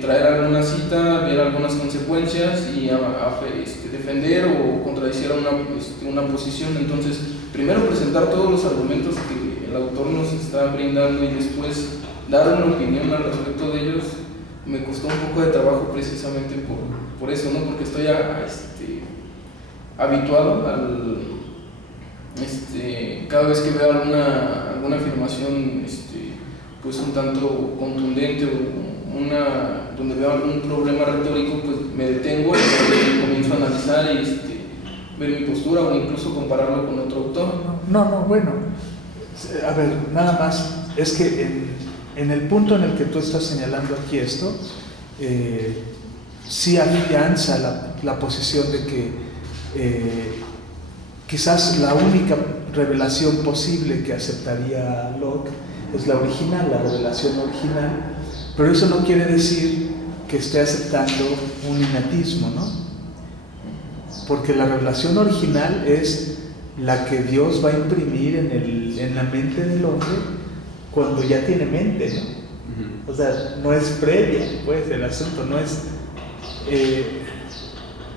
traer alguna cita, ver algunas consecuencias y defender o contradecir una posición. Entonces, primero presentar todos los argumentos que el autor nos está brindando y después dar una opinión al respecto de ellos. Me costó un poco de trabajo precisamente por eso, ¿no? Porque estoy habituado cada vez que veo alguna afirmación pues un tanto contundente o donde veo algún problema retórico, pues me detengo y comienzo a analizar y ver mi postura o incluso compararlo con otro autor. Bueno, a ver, nada más, es que en el punto en el que tú estás señalando aquí esto, sí afianza la posición de que quizás la única revelación posible que aceptaría Locke es la original, la revelación original, pero eso no quiere decir que esté aceptando un innatismo, ¿no? Porque la revelación original es la que Dios va a imprimir en la mente del hombre cuando ya tiene mente, ¿no? O sea, no es previa, pues, el asunto no es...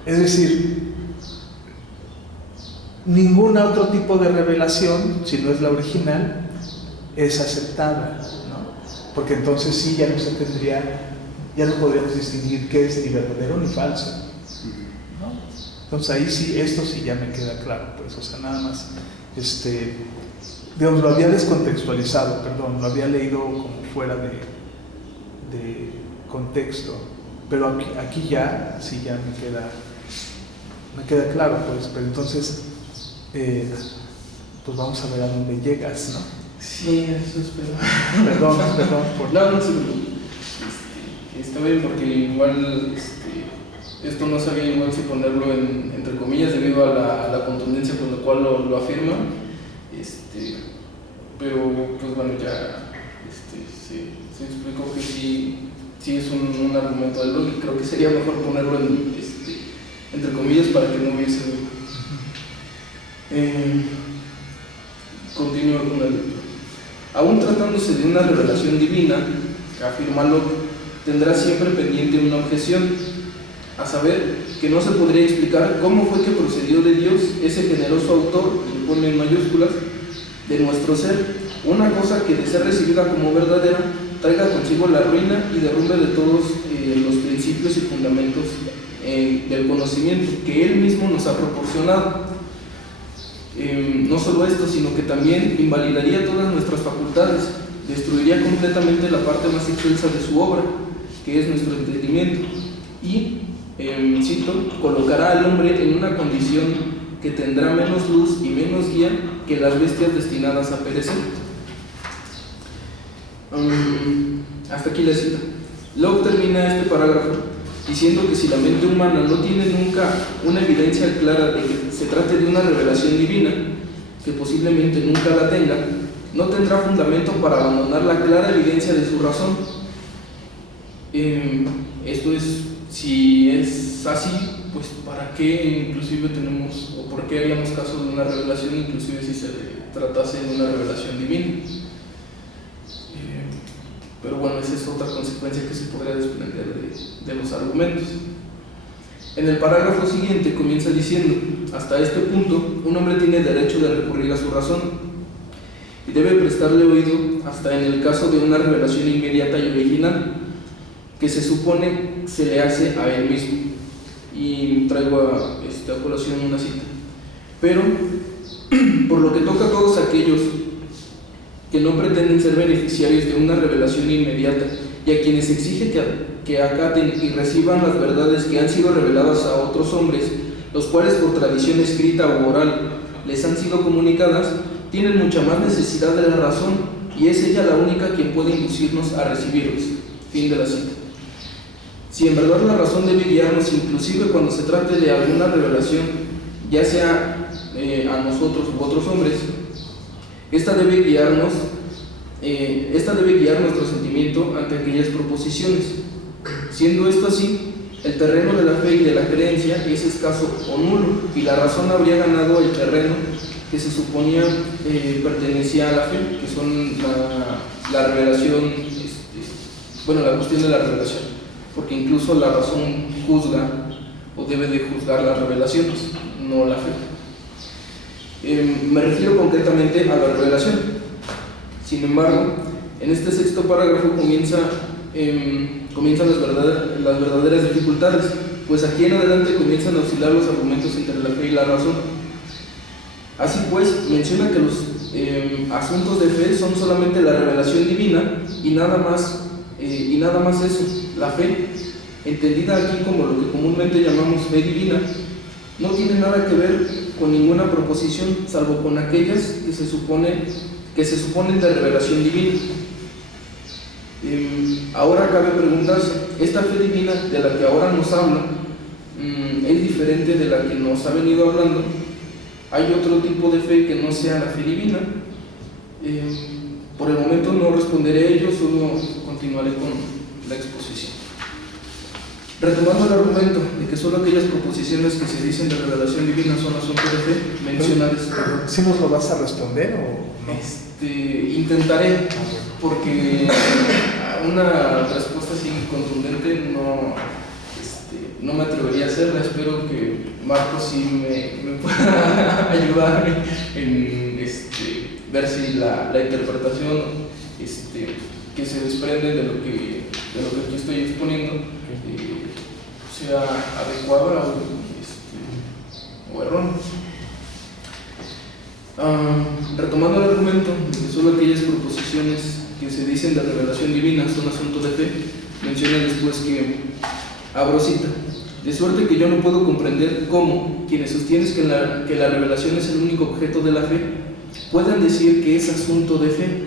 es decir, ningún otro tipo de revelación, si no es la original, es aceptada, ¿no? Porque entonces sí ya no podríamos distinguir qué es ni verdadero ni falso, ¿no? Entonces ahí sí, esto sí ya me queda claro, pues, o sea, nada más, digamos, lo había descontextualizado, perdón, lo había leído como fuera de contexto, pero aquí ya, sí ya me queda claro, pues, pero entonces, pues vamos a ver a dónde llegas, ¿no? Sí, eso espero. Perdón. No se preocupe. Está bien porque igual esto no sabía igual si ponerlo entre comillas debido a la contundencia con la cual lo afirma. Pero pues bueno, ya se explicó que sí es un argumento de Locke y creo que sería mejor ponerlo entre comillas para que no hubiese... Continúo con la lectura. Aún tratándose de una revelación divina, afirma Locke, tendrá siempre pendiente una objeción, a saber, que no se podría explicar cómo fue que procedió de Dios ese generoso autor, y pone en mayúsculas, de nuestro ser, una cosa que de ser recibida como verdadera, traiga consigo la ruina y derrumbe de todos los principios y fundamentos del conocimiento que Él mismo nos ha proporcionado. No solo esto, sino que también invalidaría todas nuestras facultades, destruiría completamente la parte más excelsa de su obra, que es nuestro entendimiento, y, cito, colocará al hombre en una condición que tendrá menos luz y menos guía que las bestias destinadas a perecer. Hasta aquí la cita. Locke termina este parágrafo diciendo que si la mente humana no tiene nunca una evidencia clara de que se trate de una revelación divina, que posiblemente nunca la tenga, no tendrá fundamento para abandonar la clara evidencia de su razón. Esto es, si es así, pues ¿para qué inclusive tenemos, o por qué haríamos caso de una revelación, inclusive si se tratase de una revelación divina? Pero bueno, esa es otra consecuencia que se podría desprender de los argumentos. En el parágrafo siguiente comienza diciendo: hasta este punto, un hombre tiene derecho de recurrir a su razón y debe prestarle oído hasta en el caso de una revelación inmediata y original que se supone se le hace a él mismo. Y traigo a colación una cita. Pero, por lo que toca a todos aquellos que no pretenden ser beneficiarios de una revelación inmediata y a quienes exige que acaten y reciban las verdades que han sido reveladas a otros hombres, los cuales por tradición escrita o oral les han sido comunicadas, tienen mucha más necesidad de la razón, y es ella la única quien puede inducirnos a recibirlos. Fin de la cita. Si en verdad la razón debe guiarnos, inclusive cuando se trate de alguna revelación, ya sea a nosotros u otros hombres, esta debe guiar nuestro sentimiento ante aquellas proposiciones. Siendo esto así, el terreno de la fe y de la creencia es escaso o nulo, y la razón habría ganado el terreno que se suponía pertenecía a la fe, que son la revelación, la cuestión de la revelación. porque incluso la razón juzga o debe de juzgar las revelaciones, no la fe. Me refiero concretamente a la revelación. Sin embargo, en este sexto parágrafo comienzan las verdaderas dificultades, pues aquí en adelante comienzan a oscilar los argumentos entre la fe y la razón. Así pues, menciona que los asuntos de fe son solamente la revelación divina y nada más eso. La fe, entendida aquí como lo que comúnmente llamamos fe divina, no tiene nada que ver con ninguna proposición, salvo con aquellas que se suponen de revelación divina. Ahora cabe preguntarse, ¿esta fe divina de la que ahora nos habla es diferente de la que nos ha venido hablando? ¿Hay otro tipo de fe que no sea la fe divina? Por el momento no responderé a ello, solo continuaré con la exposición. Retomando el argumento de que solo aquellas proposiciones que se dicen de revelación divina son asuntos de fe, mencionadas. ¿Sí nos lo vas a responder o no? Intentaré, porque una respuesta así contundente no me atrevería a hacerla. Espero que Marcos sí me pueda ayudar en ver si la interpretación que se desprende de lo que aquí estoy exponiendo sea adecuada o errónea. Retomando el argumento de que solo aquellas proposiciones que se dicen de revelación divina son asunto de fe, menciona después que, abro cita, de suerte que yo no puedo comprender cómo quienes sostienen que la revelación es el único objeto de la fe puedan decir que es asunto de fe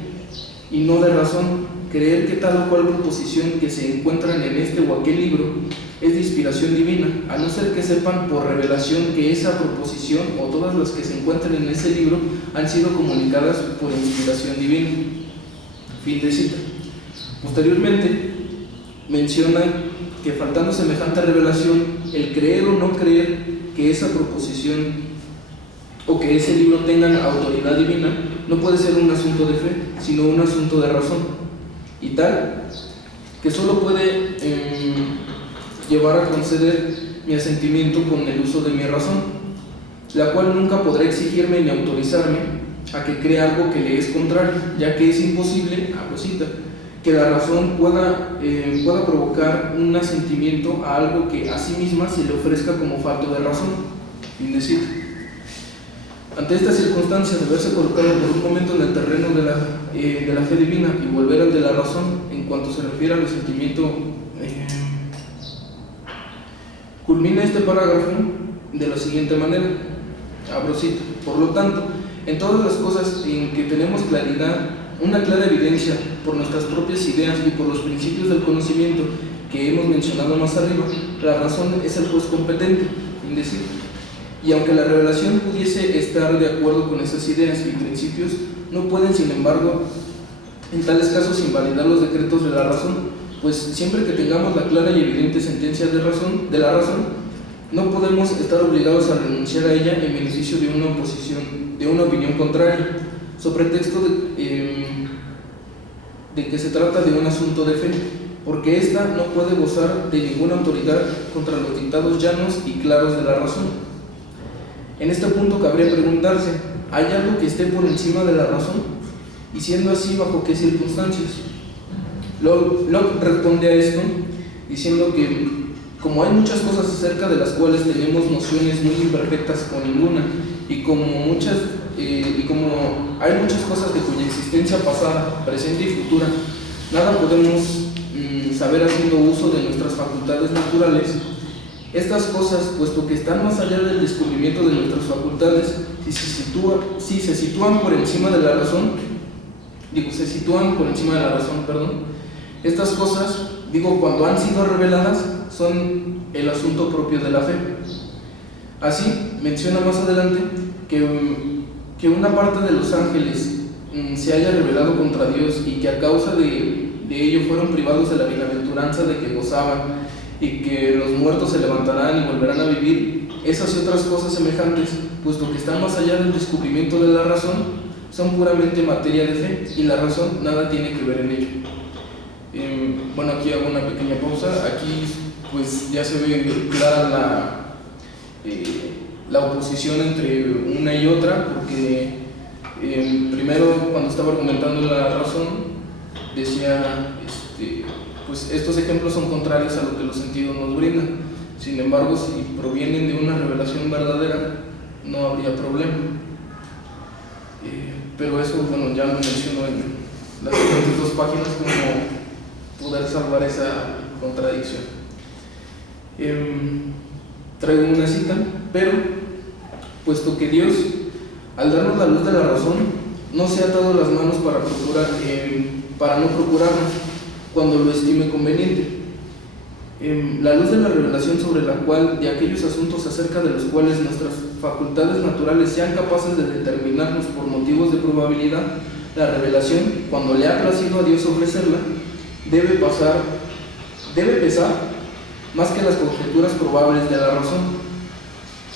y no de razón, creer que tal o cual proposición que se encuentran en este o aquel libro es de inspiración divina, a no ser que sepan por revelación que esa proposición o todas las que se encuentran en ese libro han sido comunicadas por inspiración divina. Fin de cita. Posteriormente menciona que faltando semejante revelación, el creer o no creer que esa proposición o que ese libro tengan autoridad divina no puede ser un asunto de fe, sino un asunto de razón, y tal que solo puede llevar a conceder mi asentimiento con el uso de mi razón, la cual nunca podrá exigirme ni autorizarme a que crea algo que le es contrario, ya que es imposible, que la razón pueda provocar un asentimiento a algo que a sí misma se le ofrezca como falto de razón. Fin de cita. Ante esta circunstancia de verse colocado por un momento en el terreno de la fe divina y volver al de la razón en cuanto se refiere al sentimiento, culmina este parágrafo de la siguiente manera, abro cita: por lo tanto, en todas las cosas en que tenemos claridad, una clara evidencia por nuestras propias ideas y por los principios del conocimiento que hemos mencionado más arriba, la razón es el juez competente, fin de cita. Y aunque la revelación pudiese estar de acuerdo con esas ideas y principios, no pueden, sin embargo, en tales casos invalidar los decretos de la razón, pues siempre que tengamos la clara y evidente sentencia de la razón, no podemos estar obligados a renunciar a ella en beneficio de una opinión contraria, sobre pretexto de que se trata de un asunto de fe, porque ésta no puede gozar de ninguna autoridad contra los dictados llanos y claros de la razón. En este punto cabría preguntarse, ¿hay algo que esté por encima de la razón? Y siendo así, ¿bajo qué circunstancias? Locke responde a esto diciendo que como hay muchas cosas acerca de las cuales tenemos nociones muy imperfectas o ninguna, y como hay muchas cosas de cuya existencia pasada, presente y futura, nada podemos saber haciendo uso de nuestras facultades naturales, estas cosas, puesto que están más allá del descubrimiento de nuestras facultades, si se sitúan por encima de la razón, estas cosas, cuando han sido reveladas, son el asunto propio de la fe. Así, menciona más adelante que una parte de los ángeles se haya rebelado contra Dios y que a causa de ello fueron privados de la bienaventuranza de que gozaban, y que los muertos se levantarán y volverán a vivir. Esas y otras cosas semejantes, puesto que están más allá del descubrimiento de la razón, son puramente materia de fe, y la razón nada tiene que ver en ello. Bueno, aquí hago una pequeña pausa. Aquí pues ya se ve clara la oposición entre una y otra, porque primero, cuando estaba argumentando la razón, decía pues estos ejemplos son contrarios a lo que los sentidos nos brindan. Sin embargo, si provienen de una revelación verdadera, no habría problema. Pero eso, bueno, ya lo menciono en las siguientes 2 páginas, cómo poder salvar esa contradicción. Traigo una cita: pero, puesto que Dios, al darnos la luz de la razón, no se ha atado las manos para no procurarnos cuando lo estime conveniente. La luz de la revelación, sobre la cual de aquellos asuntos acerca de los cuales nuestras facultades naturales sean capaces de determinarnos por motivos de probabilidad, la revelación, cuando le ha placido a Dios ofrecerla, debe pesar más que las conjeturas probables de la razón,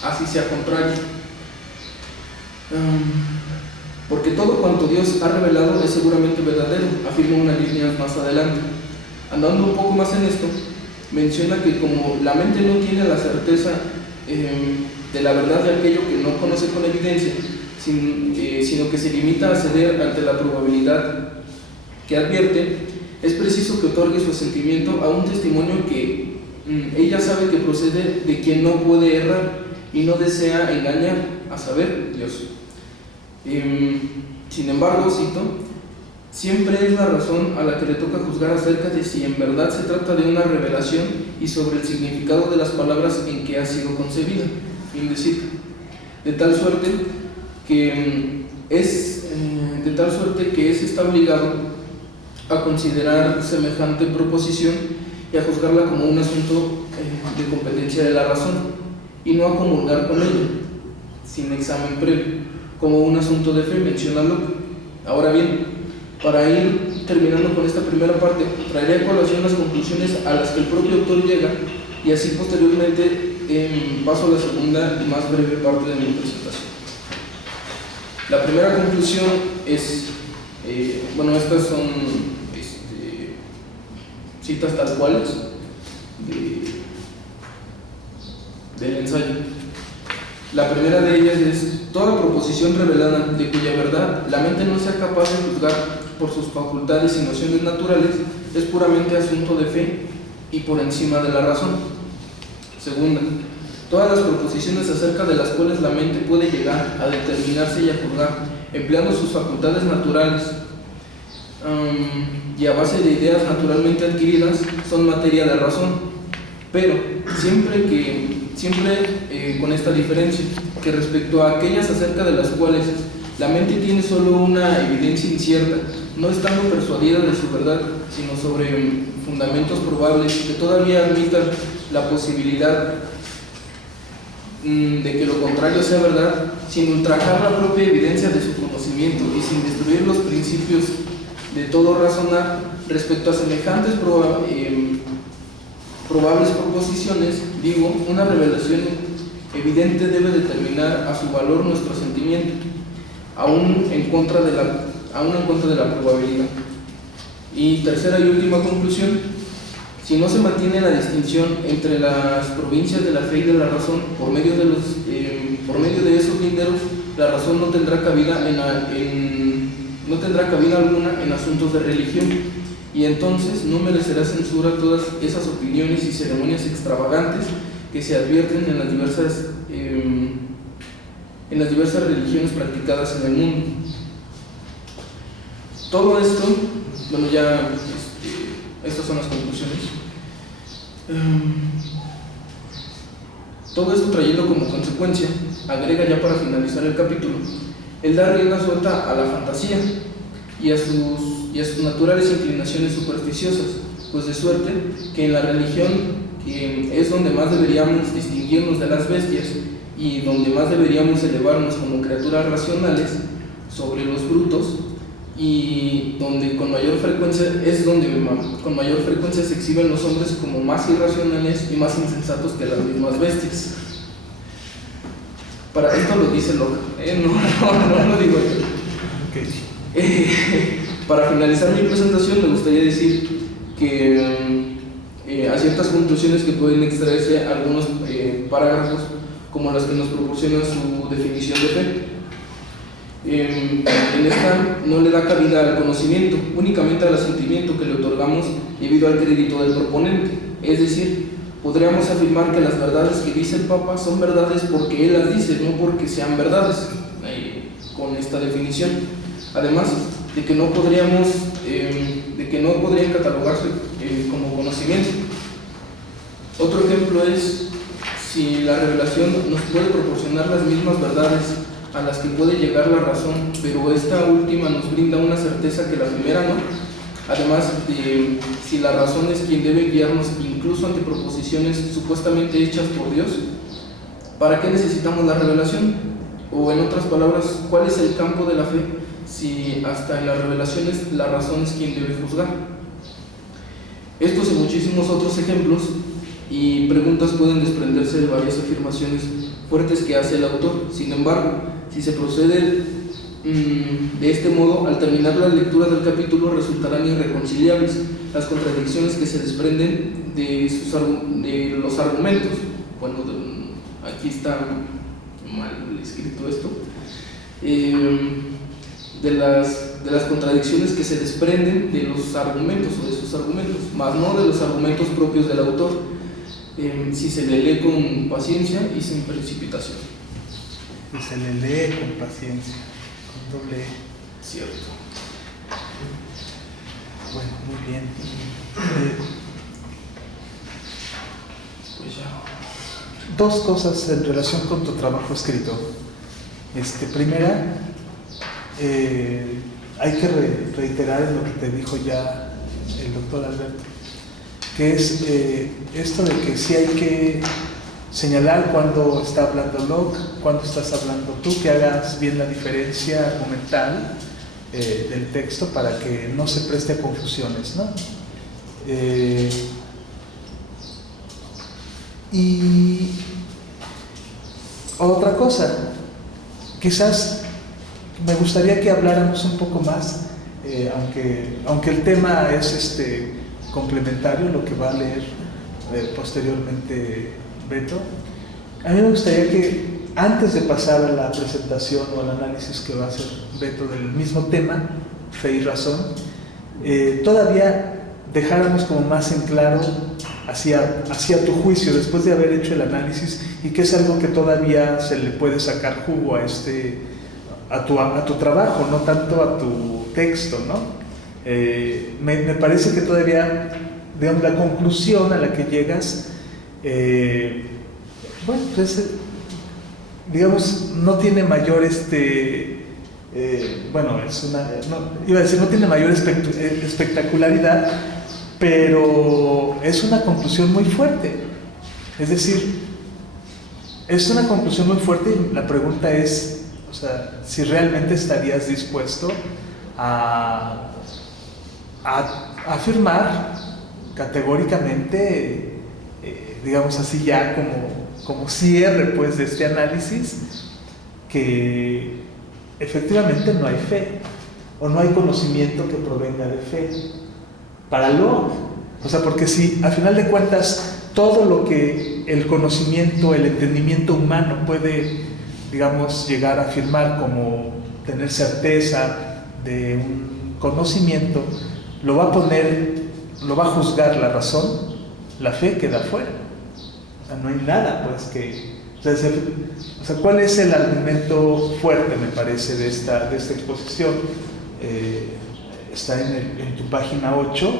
así sea contrario. Porque todo cuanto Dios ha revelado es seguramente verdadero, afirma unas líneas más adelante. Andando un poco más en esto, menciona que como la mente no tiene la certeza de la verdad de aquello que no conoce con evidencia, sino que se limita a ceder ante la probabilidad que advierte, es preciso que otorgue su sentimiento a un testimonio que ella sabe que procede de quien no puede errar y no desea engañar, a saber, Dios. Sin embargo, cito: siempre es la razón a la que le toca juzgar acerca de si en verdad se trata de una revelación y sobre el significado de las palabras en que ha sido concebida. Fin de cita. De tal suerte que está obligado a considerar semejante proposición y a juzgarla como un asunto de competencia de la razón, y no a comulgar con ella, sin examen previo, como un asunto de fe, menciona Locke. Ahora bien, para ir terminando con esta primera parte, traeré a colación las conclusiones a las que el propio autor llega, y así posteriormente paso a la segunda y más breve parte de mi presentación. La primera conclusión es, estas son citas tal cuales del ensayo. La primera de ellas es: toda proposición revelada de cuya verdad la mente no sea capaz de juzgar por sus facultades y nociones naturales es puramente asunto de fe y por encima de la razón. Segunda, todas las proposiciones acerca de las cuales la mente puede llegar a determinarse y a juzgar empleando sus facultades naturales y a base de ideas naturalmente adquiridas son materia de razón, pero siempre con esta diferencia, que respecto a aquellas acerca de las cuales la mente tiene solo una evidencia incierta, no estando persuadida de su verdad, sino sobre fundamentos probables que todavía admitan la posibilidad de que lo contrario sea verdad, sin ultrajar la propia evidencia de su conocimiento y sin destruir los principios de todo razonar respecto a semejantes probables proposiciones, digo, una revelación evidente debe determinar a su valor nuestro sentimiento, aún en contra de la probabilidad. Y tercera y última conclusión: si no se mantiene la distinción entre las provincias de la fe y de la razón por medio de esos linderos, la razón no tendrá cabida alguna en asuntos de religión, y entonces no merecerá censura todas esas opiniones y ceremonias extravagantes que se advierten en las diversas religiones practicadas en el mundo. Todo esto, estas son las conclusiones. Todo esto trayendo como consecuencia, agrega ya para finalizar el capítulo, el dar rienda suelta a la fantasía y a sus naturales inclinaciones supersticiosas, pues de suerte que en la religión, que es donde más deberíamos distinguirnos de las bestias y donde más deberíamos elevarnos como criaturas racionales sobre los brutos, y donde con mayor frecuencia se exhiben los hombres como más irracionales y más insensatos que las mismas bestias. Para esto lo dice Locke, no lo digo yo. Okay. Para finalizar mi presentación, me gustaría decir que a ciertas conclusiones que pueden extraerse algunos parágrafos, como las que nos proporciona su definición de fe. En esta no le da cabida al conocimiento, únicamente al asentimiento que le otorgamos debido al crédito del proponente. Es decir, podríamos afirmar que las verdades que dice el Papa son verdades porque él las dice, no porque sean verdades, con esta definición. Además de que no podrían catalogarse como conocimiento. Otro ejemplo es si la revelación nos puede proporcionar las mismas verdades a las que puede llegar la razón, pero esta última nos brinda una certeza que la primera no. Además de si la razón es quien debe guiarnos incluso ante proposiciones supuestamente hechas por Dios, ¿para qué necesitamos la revelación? O en otras palabras, ¿cuál es el campo de la fe si hasta en las revelaciones la razón es quien debe juzgar? Estos y muchísimos otros ejemplos y preguntas pueden desprenderse de varias afirmaciones fuertes que hace el autor. Sin embargo, si se procede de este modo, al terminar la lectura del capítulo resultarán irreconciliables las contradicciones que se desprenden de los argumentos. Bueno, aquí está mal escrito esto. De las contradicciones que se desprenden de los argumentos o de sus argumentos, más no de los argumentos propios del autor, si se le lee con paciencia y sin precipitación. Y se le lee con paciencia, con doble E. Cierto. Bueno, muy bien. Pues ya. Dos cosas en relación con tu trabajo escrito. Primera, hay que reiterar lo que te dijo ya el doctor Alberto, que es esto de que sí hay que señalar cuando está hablando Locke, cuando estás hablando tú, que hagas bien la diferencia argumental del texto para que no se preste a confusiones, ¿no? Y otra cosa, quizás me gustaría que habláramos un poco más, aunque el tema es complementario, lo que va a leer posteriormente Beto. A mí me gustaría que antes de pasar a la presentación o al análisis que va a hacer Beto del mismo tema, fe y razón, todavía dejáramos como más en claro hacia tu juicio, después de haber hecho el análisis, y que es algo que todavía se le puede sacar jugo a tu trabajo, no tanto a tu texto, ¿no? Me parece que todavía, digamos, la conclusión a la que llegas, bueno, pues, digamos, no tiene mayor bueno, iba a decir, no tiene mayor espectacularidad, pero es una conclusión muy fuerte. Es decir, es una conclusión muy fuerte y la pregunta es, o sea, si realmente estarías dispuesto a afirmar categóricamente, digamos así ya como cierre pues de este análisis, que efectivamente no hay fe o no hay conocimiento que provenga de fe para Locke. O sea, porque si a final de cuentas todo lo que el conocimiento, el entendimiento humano puede, digamos, llegar a afirmar como tener certeza de un conocimiento, lo va a juzgar la razón, la fe queda fuera. O sea, no hay nada pues que... O sea, ¿cuál es el argumento fuerte, me parece, de esta exposición? Está en tu página 8,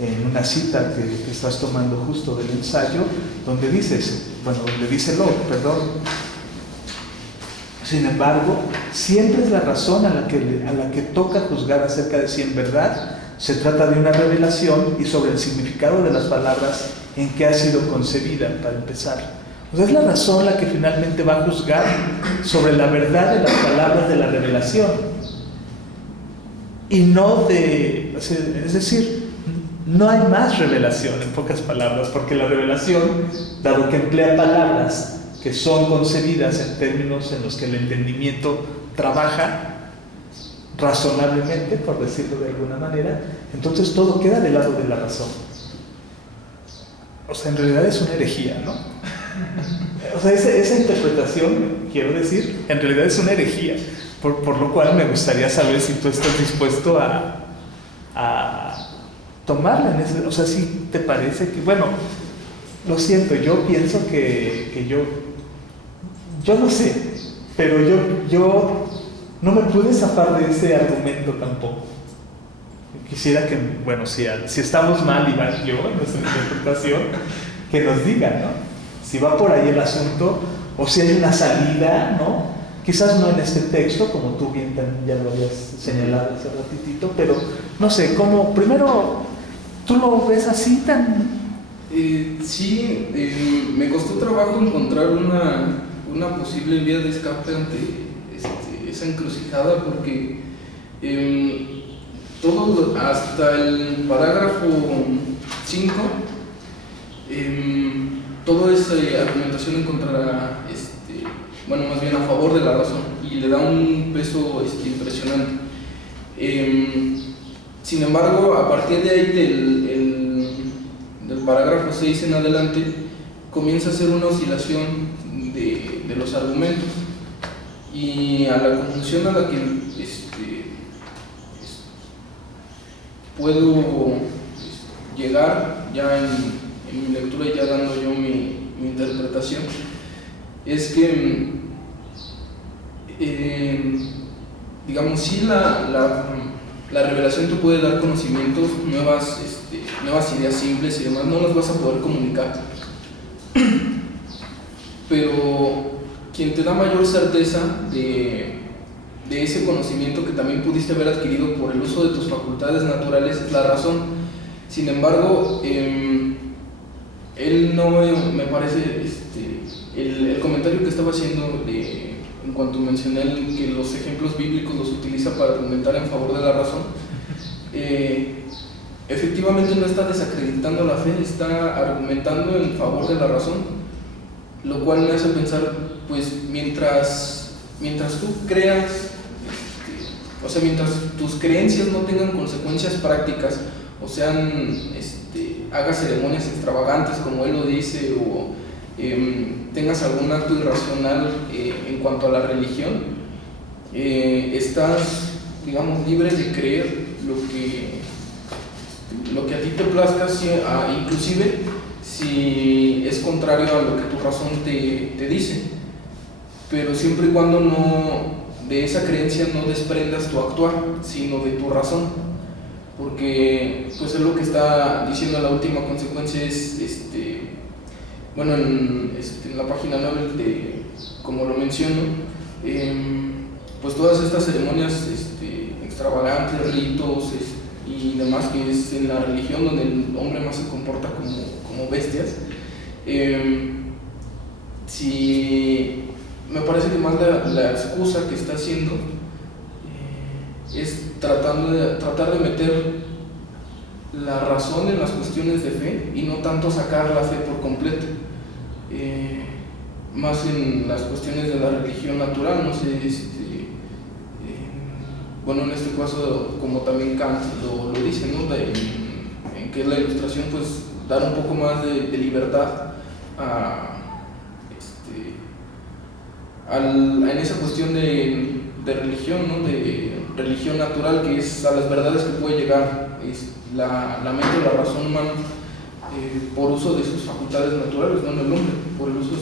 en una cita que estás tomando justo del ensayo, donde dice Locke, perdón. Sin embargo, siempre es la razón a la que toca juzgar acerca de si en verdad se trata de una revelación y sobre el significado de las palabras en que ha sido concebida, para empezar. O sea, es la razón la que finalmente va a juzgar sobre la verdad de las palabras de la revelación. Y no es decir, no hay más revelación, en pocas palabras, porque la revelación, dado que emplea palabras que son concebidas en términos en los que el entendimiento trabaja, razonablemente, por decirlo de alguna manera, entonces todo queda del lado de la razón. O sea, en realidad es una herejía, ¿no? O sea, esa interpretación, quiero decir, en realidad es una herejía, por lo cual me gustaría saber si tú estás dispuesto a tomarla en ese, o sea, si te parece que, bueno, lo siento, yo pienso que yo no sé, pero yo no me pude zafar de ese argumento tampoco. Quisiera que, bueno, si estamos mal, Iván y yo, en nuestra interpretación, que nos digan, ¿no? Si va por ahí el asunto, o si hay una salida, ¿no? Quizás no en este texto, como tú bien también ya lo habías señalado hace ratitito, pero no sé, ¿cómo? Primero, ¿tú lo ves así tan...? Sí, me costó trabajo encontrar una posible vía de escape ante esa encrucijada, porque todo hasta el parágrafo 5 todo es argumentación en contra, bueno, más bien a favor de la razón, y le da un peso impresionante. Sin embargo, a partir de ahí del parágrafo 6 en adelante comienza a ser una oscilación de los argumentos, y a la conclusión a la que puedo llegar ya en mi lectura y ya dando yo mi interpretación, es que digamos, sí, la revelación te puede dar conocimientos, nuevas ideas simples y demás, no las vas a poder comunicar, pero quien te da mayor certeza de ese conocimiento que también pudiste haber adquirido por el uso de tus facultades naturales es la razón. Sin embargo, él no me parece, el comentario que estaba haciendo en cuanto mencioné que los ejemplos bíblicos los utiliza para argumentar en favor de la razón, efectivamente no está desacreditando la fe, está argumentando en favor de la razón, lo cual me hace pensar, pues mientras tú creas, o sea, mientras tus creencias no tengan consecuencias prácticas, o sean, hagas ceremonias extravagantes como él lo dice, o tengas algún acto irracional en cuanto a la religión, estás, digamos, libre de creer lo que a ti te plazca, inclusive si es contrario a lo que tu razón te dice, pero siempre y cuando de esa creencia no desprendas tu actuar, sino de tu razón, porque pues es lo que está diciendo la última consecuencia, es bueno, en la página 9, como lo menciono, pues todas estas ceremonias extravagantes, ritos y demás, que es en la religión donde el hombre más se comporta como bestias, si me parece que más la excusa que está haciendo es tratar de meter la razón en las cuestiones de fe y no tanto sacar la fe por completo, más en las cuestiones de la religión natural, no sé, bueno, en este caso, como también Kant lo dice, ¿no? En que la ilustración, pues, dar un poco más de libertad en esa cuestión de religión, ¿no? De religión natural, que es a las verdades que puede llegar la mente o la razón humana por uso de sus facultades naturales, no el hombre, por el uso